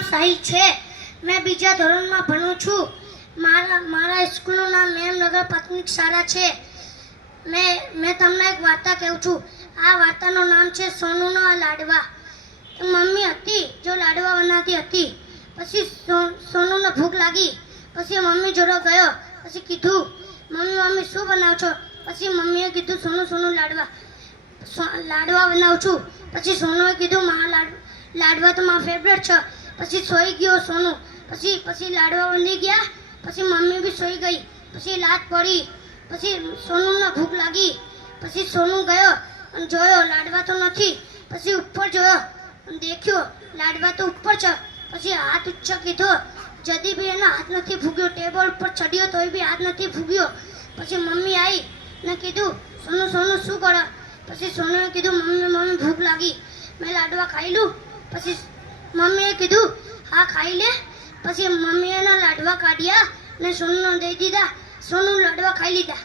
નામ સાહિલ છે. મેં બીજા ધોરણમાં ભણું છું. મારા સ્કૂલનું નામ મેમનગર પ્રાથમિક શાળા છે. મેં તમને એક વાર્તા કહું છું. આ વાર્તાનું નામ છે સોનુના લાડવા. મમ્મી હતી જો લાડવા બનાવતી હતી. પછી સોનુને ભૂખ લાગી. પછી મમ્મી જોડે ગયો. પછી કીધું, મમ્મી શું બનાવો છો? પછી મમ્મીએ કીધું, સોનું લાડવા બનાવું છું. પછી સોનુએ કીધું, મારા લાડવા તો મારા ફેવરેટ છે. પછી સોઈ ગયો સોનું. પછી લાડવા બની ગયા. પછી મમ્મી બી સોઈ ગઈ. પછી રાત પડી. પછી સોનુને ભૂખ લાગી. પછી સોનું ગયો અને જોયો લાડવા તો નથી. પછી ઉપર જોયો, દેખ્યો લાડવા તો ઉપર છે. પછી હાથ ઊંચો કીધો, જદી બી એનો હાથ નથી ફૂગ્યો. ટેબલ ઉપર ચડ્યો તોય બી હાથ નથી ફૂગ્યો. પછી મમ્મી આવી ને કીધું, સોનું શું કરે? પછી સોનુએ કીધું, મમ્મી ભૂખ લાગી, મેં લાડવા ખાઈ લઉં. પછી મમ્મીએ કીધું, હા ખાઈ લે. પછી મમ્મીએ એના લાડવા કાઢ્યા ને સોનુને દઈ દીધા. સોનું લાડવા ખાઈ લીધા.